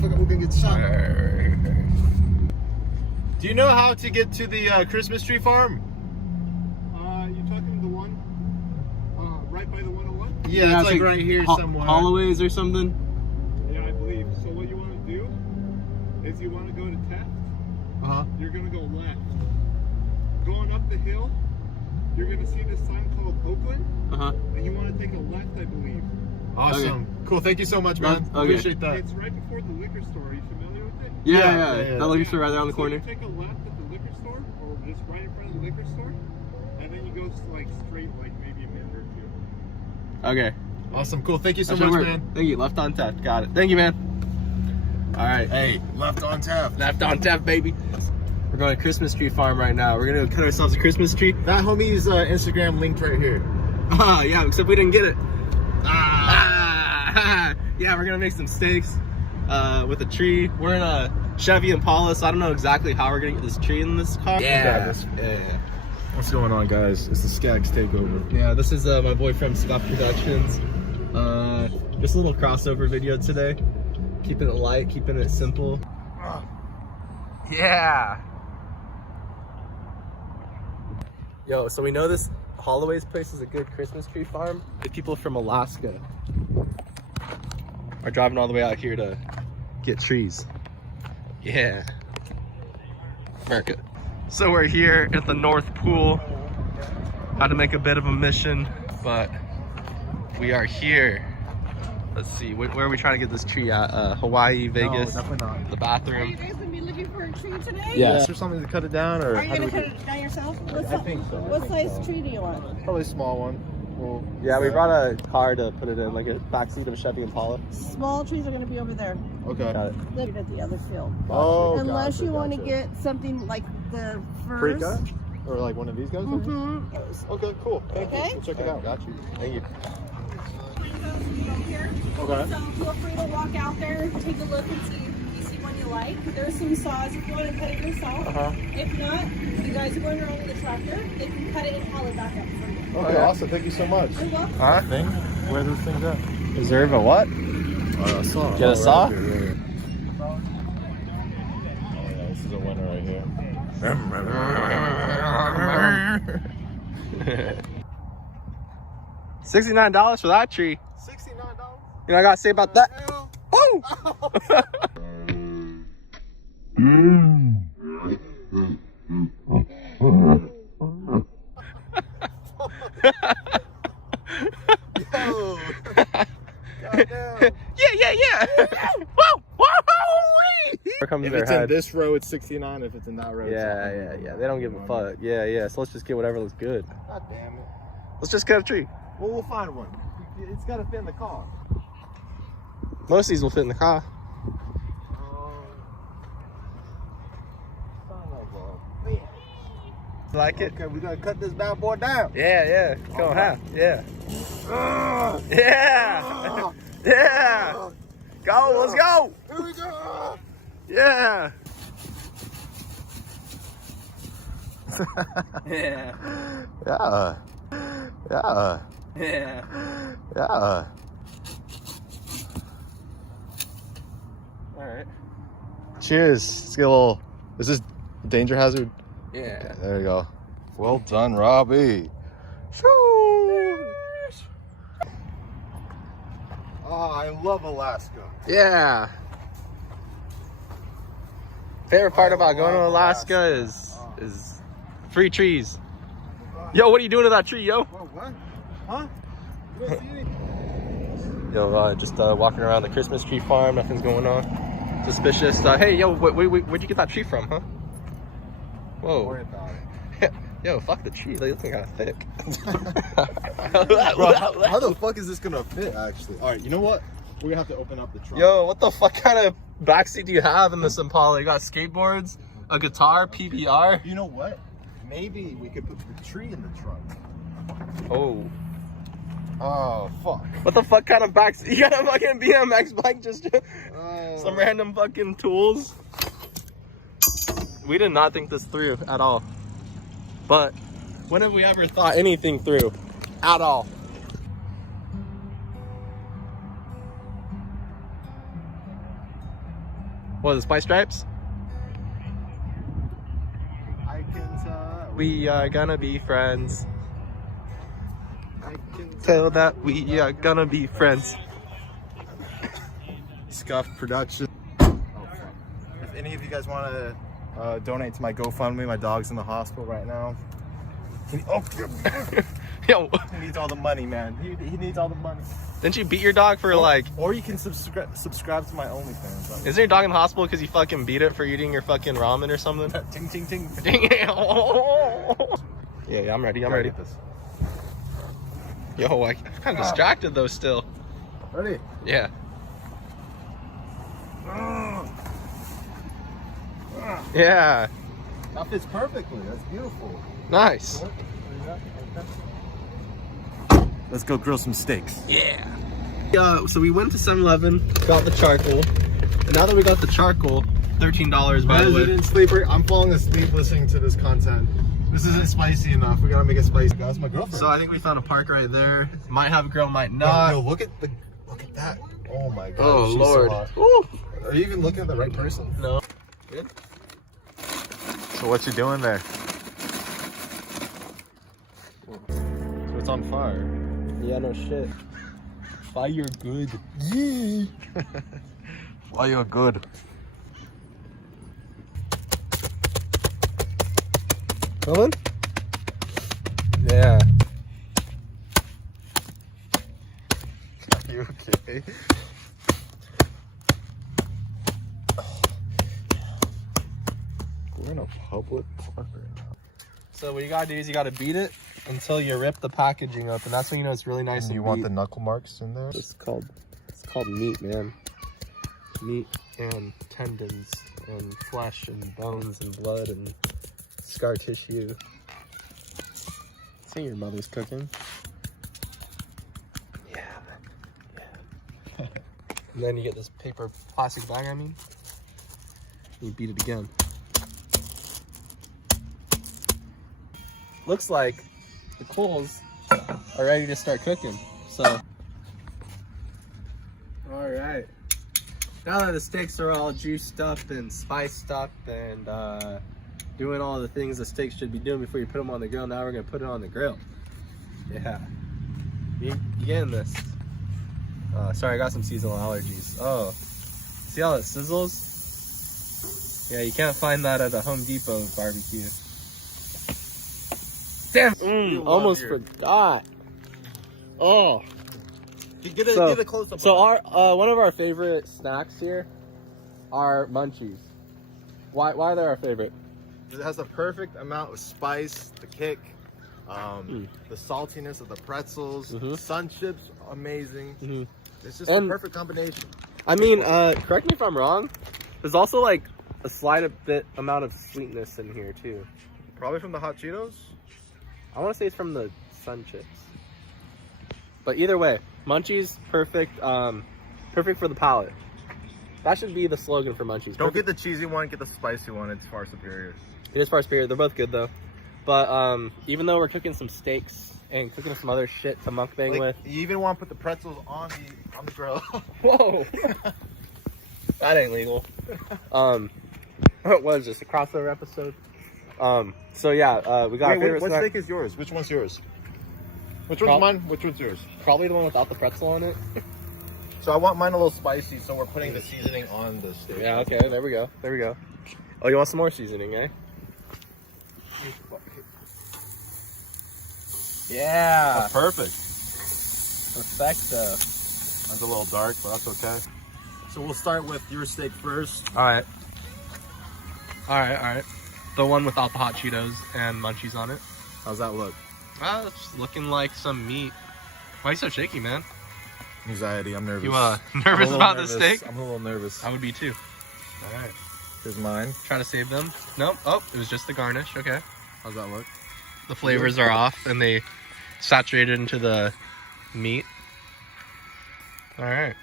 motherfucker. We're gonna get shot. Do you know how to get to the Christmas tree farm? You talking the one right by the 101? Yeah, it's like right here somewhere. Holloways or something? Yeah, I believe. So what you want to do is you want to go to Taft. You're gonna go left. Going up the hill, you're gonna see this sign called Oakland. And you want to take a left, I believe. Awesome. Okay. Cool. Thank you so much, man. Okay. Appreciate that. It's right before the liquor store. Are you familiar with it? Yeah. That liquor store right there on the corner. You take a left at the liquor store, or just right in front of the liquor store, and then you go like straight, like maybe a minute or two. Okay. Awesome. Cool. Thank you so much, man. Thank you. Left on tap. Got it. Thank you, man. All right. Hey, left on tap. Left on tap, baby. We're going to Christmas tree farm right now. We're gonna cut ourselves a Christmas tree. That homie's Instagram linked right here. Yeah, except we didn't get it. Yeah, we're gonna make some steaks with a tree. We're in a Chevy Impala, so I don't know exactly how we're gonna get this tree in this car. Yeah. What's going on, guys? It's the Skaggs takeover. Yeah, this is my boy from Skaggs Productions. Just a little crossover video today. Keeping it light, keeping it simple. Yeah. Yo, so we know this Holloway's place is a good Christmas tree farm. The people from Alaska are driving all the way out here to get trees. Yeah. America. So we're here at the North Pool. Had to make a bit of a mission, but we are here. Let's see, where are we trying to get this tree at? Hawaii, Vegas? No, definitely not. The bathroom. Are you guys gonna be looking for a tree today? Yeah. Is there something to cut it down, or Are you gonna cut it down yourself? I think so. What size tree do you want? Probably a small one. Well, Yeah, we brought a car to put it in, like a backseat of a Chevy Impala. Small trees are gonna be over there. okay. Got it. Look at the other field. Oh, Unless gotcha, you want to gotcha. get something like the Pre-cut? first. Or like one of these guys? Okay, cool. Thank Okay. you. We'll check it out. Got you. Thank you. Okay. So feel free to walk out there, take a look and see if you see one you like. There's some saws if you want to cut it yourself. If not, the guys are going around with the tractor. They can cut it and haul it back up for you. Okay, awesome. Thank you so much. You're welcome. Huh? Thing? Where are those things at? Reserve a what? A saw. Get a saw? Right here, yeah. Oh, yeah, this is a winner right here. $69 for that tree. $69? You know what I gotta say about that? Woo! Yo. Yeah. Woo! Here comes If their it's in head. this row, it's 69. If it's in that row, it's Yeah. They don't give a fuck. Yeah. So let's just get whatever looks good. God damn it. Let's just get a tree. Well, we'll find one. It's got to fit in the car. Most of these will fit in the car. Like it? Okay, we gotta cut this bad boy down. Yeah. Come on, half. Yeah. Yeah. Yeah. Go, let's go. Here we go. Yeah. Yeah. All right. Cheers. Let's get a little. Is this danger hazard? Yeah. There you go. Well done, Robbie. Oh, I love Alaska. Yeah. Favorite part about going to Alaska is free trees. Yo, what are you doing to that tree, yo? Whoa, what? Huh? You don't see anything? Yo, just walking around the Christmas tree farm. Nothing's going on. Suspicious. Hey, yo, where'd you get that tree from, huh? Don't Whoa. worry about it. Yo, fuck the tree. They look kind of thick. Bro, how the fuck is this gonna fit, actually? All right, you know what? We're gonna have to open up the trunk. Yo, what the fuck kind of backseat do you have in this Impala? You got skateboards, a guitar, PBR. You know what? Maybe we could put the tree in the trunk. Oh. Oh, fuck. What the fuck kind of backseat? You got a fucking BMX bike, just some random fucking tools. We did not think this through at all. But when have we ever thought anything through? At all. What, the spice stripes? I can tell. We are gonna be friends. I can Tell that we are gonna be friends. Scuff Production. Oh, fuck. If any of you guys want to donate to my GoFundMe, my dog's in the hospital right now. Yo, He needs all the money, man. He needs all the money. didn't you beat your dog for like... Or you can subscribe to my OnlyFans. Isn't your dog in the hospital because you fucking beat it for eating your fucking ramen or something? Ting, ting, ting. Yeah, I'm ready. I'm ready. Get this. Yo, I'm kind of distracted though still. Ready? Yeah. Yeah. That fits perfectly. That's beautiful. Nice. Let's go grill some steaks. Yeah. So we went to 7-Eleven, got the charcoal, and now that we got the charcoal, $13 by the way. Resident sleeper, I'm falling asleep listening to this content. This isn't spicy enough. We gotta make it spicy. That's my girlfriend. So I think we found a park right there. Might have a grill, might not. No, look at that. Oh my god. Oh she's Lord. So hot. Woo. Are you even looking at the right person? No. Good. So what you doing there? So it's on fire. Yeah, no shit. Fire good. Yeah. Fire good. Coming? Yeah. Are you okay? We're in a public park right now. So what you gotta do is you gotta beat it until you rip the packaging up, and that's when you know it's really nice. And and you want beat. the knuckle marks in there? It's called meat, man. Meat and tendons and flesh and bones and blood and scar tissue. See your mother's cooking. Yeah. Yeah. And then you get this plastic bag, and you beat it again. Looks like the coals are ready to start cooking. So, all right. Now that the steaks are all juiced up and spiced up and doing all the things the steaks should be doing before you put them on the grill, now we're gonna put it on the grill. Yeah. You getting this? Sorry, I got some seasonal allergies. Oh, see how it sizzles? Yeah, you can't find that at a Home Depot barbecue. Damn, almost forgot. Oh. Get a close up. So our one of our favorite snacks here are munchies. Why are they our favorite? It has the perfect amount of spice, the kick, the saltiness of the pretzels, sun chips, amazing. It's just the perfect combination. I mean, correct me if I'm wrong. There's also like a slight bit amount of sweetness in here too. Probably from the hot Cheetos. I want to say it's from the sun chips. But either way, munchies, perfect, perfect for the palate. That should be the slogan for munchies. Don't get the cheesy one, get the spicy one. It's far superior. It is far superior. They're both good though. But even though we're cooking some steaks and cooking some other shit to mukbang with. You even want to put the pretzels on the grill. Whoa! That ain't legal. What was this? A crossover episode? So yeah, we got. Wait, what steak is yours? Which one's yours? Which one's mine? Which one's yours? Probably the one without the pretzel on it. So I want mine a little spicy, so we're putting the seasoning on the steak. Yeah, okay, there we go. There we go. Oh, you want some more seasoning, eh? Yeah. That's perfect. Perfecto. Mine's a little dark, but that's okay. So we'll start with your steak first. Alright. Alright. The one without the hot Cheetos and munchies on it. How's that look? It's looking like some meat. Why are you so shaky, man? Anxiety, I'm nervous. You nervous about the steak? I'm a little nervous. I would be too. Alright. Here's mine. Try to save them. Nope. Oh, it was just the garnish. Okay. How's that look? The flavors are off and they saturated into the meat. Alright.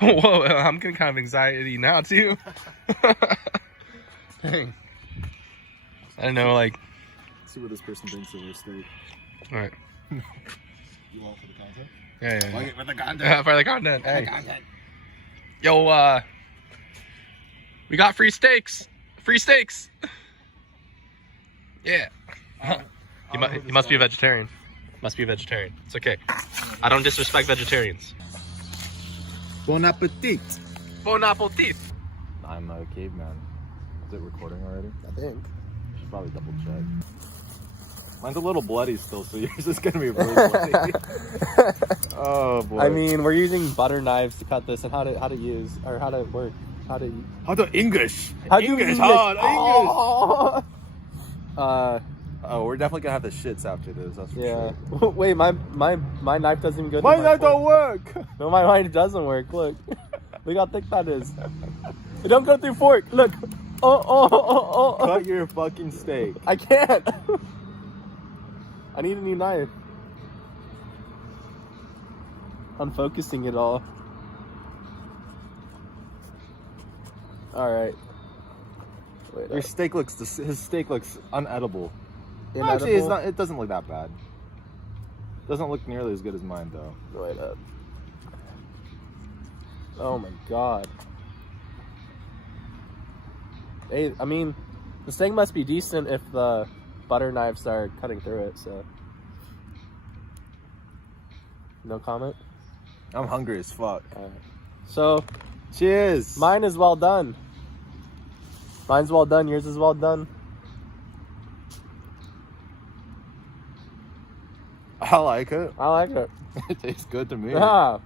Whoa, I'm getting kind of anxiety now too. Dang. I don't know, like. Let's see what this person thinks of their steak. Alright. You want for the content? Yeah. Like it for the content. Yeah, for the content. Hey. Yo, we got free steaks. Free steaks. Yeah. You must be a vegetarian. Must be a vegetarian. It's okay. I don't disrespect vegetarians. Bon appetit. Bon appetit. I'm a caveman. Is it recording already? I think. Should probably double check. Mine's a little bloody still, so yours is gonna be really bloody. Oh boy. I mean, we're using butter knives to cut this, and how to use or how to work. How to English? How do English? English? Oh, Oh. oh, we're definitely gonna have the shits after this. That's for Yeah. sure. Wait, my knife doesn't even go. My through knife fork. don't work. No, my knife doesn't work. Look, look how thick that is. It don't go through fork. Look. Oh. Cut your fucking steak. I can't. I need a new knife. Unfocusing it all. All right. Wait, Your steak looks. His steak looks unedible. inedible? Actually, it's not. It doesn't look that bad. Doesn't look nearly as good as mine though. Wait up. Oh my god. Hey, I mean, the steak must be decent if the butter knives are cutting through it, so. No comment? I'm hungry as fuck. Alright. So, Cheers. mine is well done. Mine's well done, yours is well done. I like it. I like it. It tastes good to me. Ah.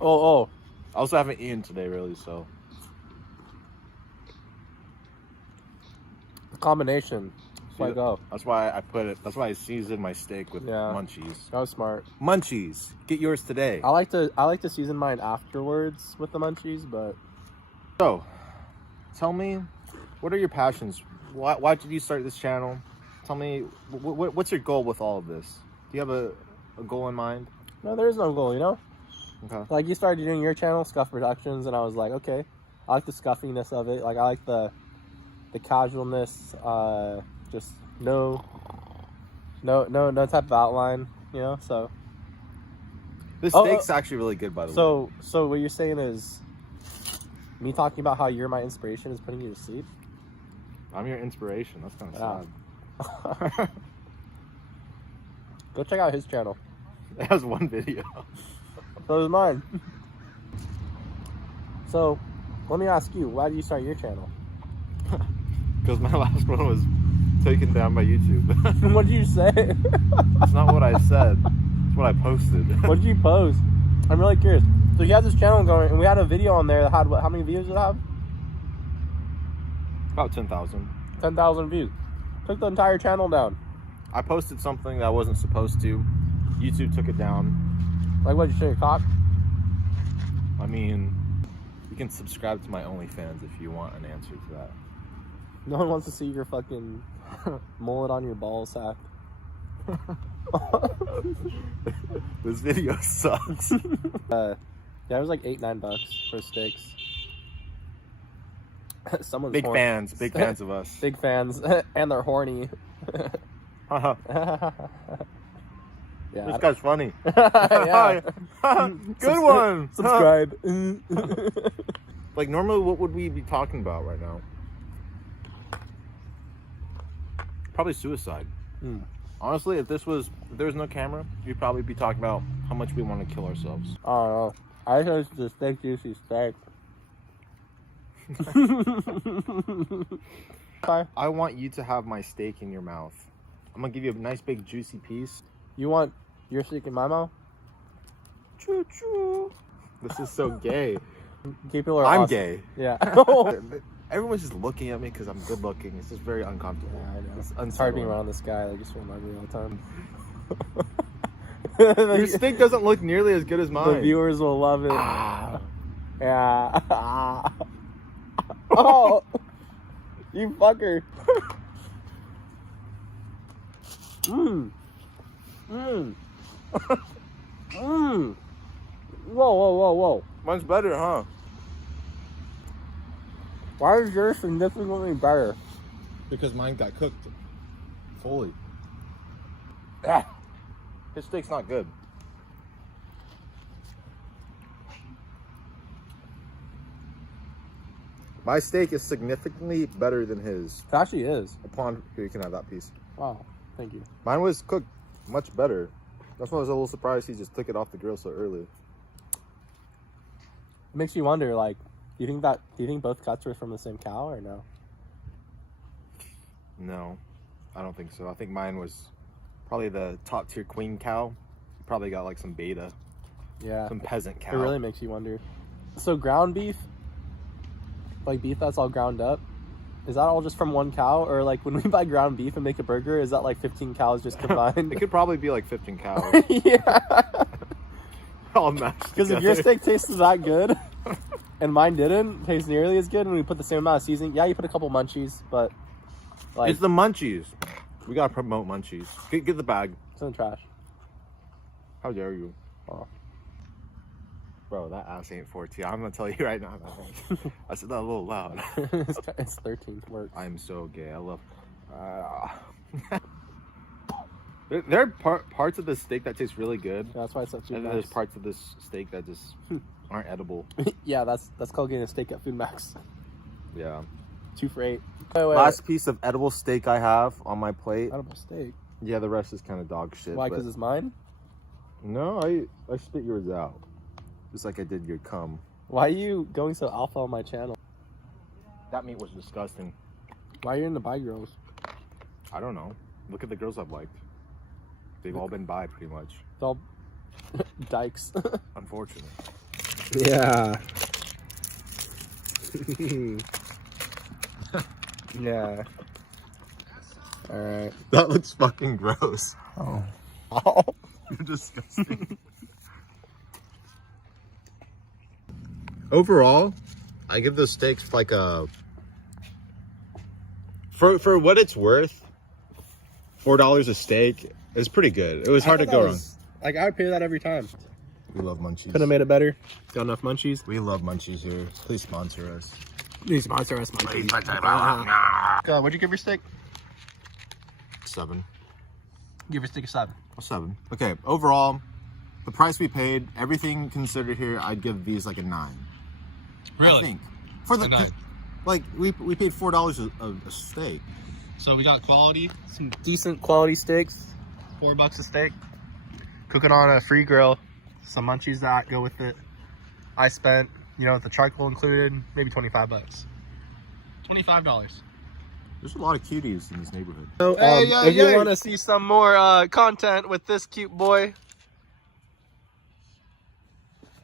Oh. I also haven't eaten today, really, so. The combination. That's why I go. That's why I put it. That's why I seasoned my steak with munchies. That was smart. Munchies. Get yours today. I like to season mine afterwards with the munchies, but So, tell me, what are your passions? Why did you start this channel? Tell me, what's your goal with all of this? Do you have a goal in mind? no, there is no goal, you know? Okay. Like, you started doing your channel, Scuff Productions, and I was like, okay, I like the scuffiness of it. Like, I like the casualness, just no type of outline, you know? So This steak's actually really good, by the way. So what you're saying is me talking about how you're my inspiration is putting you to sleep? I'm your inspiration. That's kind of Yeah. sad. Go check out his channel. It has one video. So is mine. So, let me ask you, why did you start your channel? Because my last one was taken down by YouTube. What did you say? That's not what I said. It's what I posted. What did you post? I'm really curious. So you had this channel going, and we had a video on there that had what? How many views did it have? About 10,000. 10,000 views. Took the entire channel down. I posted something that I wasn't supposed to. YouTube took it down. Like what? You show your cock? I mean, you can subscribe to my OnlyFans if you want an answer to that. No one wants to see your fucking mullet on your ball sack. This video sucks. Yeah, it was like $8-9 for steaks. Someone's Big fans of us. Big fans, and they're horny. Haha. Yeah, This guy's funny. yeah. Good one. Subscribe. Like, normally, what would we be talking about right now? Probably suicide. Honestly, if there was no camera, we'd probably be talking about how much we want to kill ourselves. I don't know. I chose the steak juicy steak. I want you to have my steak in your mouth. I'm gonna give you a nice big juicy piece. You want your steak in my mouth? Choo choo. This is so gay. People are I'm awesome. gay. Yeah. Everyone's just looking at me because I'm good looking. It's just very uncomfortable. Yeah, I know. It's It's hard being unsettling. around this guy. Like, just remind me all the time. Your steak doesn't look nearly as good as mine. The viewers will love it. Ah. Yeah. Oh, you fucker. Mmm. Mmm. Mmm. Whoa. Mine's better, huh? Why is yours significantly better? Because mine got cooked fully. Ah. His steak's not good. My steak is significantly better than his. It actually is. Upon here, you can have that piece. Wow, thank you. Mine was cooked much better. That's why I was a little surprised he just took it off the grill so early. It makes you wonder, like, do you think both cuts were from the same cow or no? No, I don't think so. I think mine was probably the top tier queen cow. Probably got like some beta. Yeah. Some peasant cow. It really makes you wonder. So ground beef, like beef that's all ground up, is that all just from one cow? Or like when we buy ground beef and make a burger, is that like 15 cows just combined? It could probably be like 15 cows. Yeah. All mashed Because if your steak tastes that good and mine didn't taste nearly as good when we put the same amount of seasoning, yeah, you put a couple munchies, but like it's the munchies. We gotta promote munchies. Get the bag. it's in the trash. How dare you? Oh. Bro, that ass ain't 14. I'm gonna tell you right now. I said that a little loud. It's 13. Works. I am so gay. I love. There are parts of this steak that taste really good. Yeah, that's why it's at Food And Max. there's parts of this steak that just aren't edible. Yeah, that's called getting a steak at Food Max. Yeah. 2 for $8. Last piece of edible steak I have on my plate. Edible steak. Yeah, the rest is kind of dog shit. Why? but- Because it's mine. No, I spit yours out. Just like I did your cum. Why are you going so alpha on my channel? That meat was disgusting. Why are you into bi girls? I don't know. Look at the girls I've liked. They've all been bi pretty much. It's all dykes. Unfortunate. Yeah. Yeah. All right. That looks fucking gross. Oh. Oh, you're disgusting. Overall, I give those steaks like a for what it's worth. $4 a steak is pretty good. It was hard to go wrong. Like I would pay that every time. We love munchies. Could have made it better. Got enough munchies. We love munchies here. Please sponsor us. Please sponsor us. What'd you give your steak? 7. Give your steak a 7. A 7. Okay, overall, the price we paid, everything considered here, I'd give these like a 9. I think. For the A 9. like we paid $4 a steak. So we got quality, some decent quality steaks. $4 a steak. Cook it on a free grill. Some munchies that go with it. I spent, with the charcoal included, maybe $25. $25. There's a lot of cuties in this neighborhood. So, if you want to see some more content with this cute boy.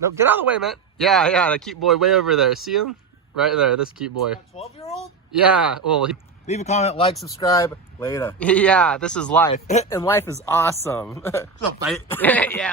No, get out of the way, man. Yeah, the cute boy way over there. See him? Right there, this cute boy. 12-year-old? Yeah, well, Leave a comment, like, subscribe. Later. yeah, this is life. And life is awesome. What's up, mate? Yeah.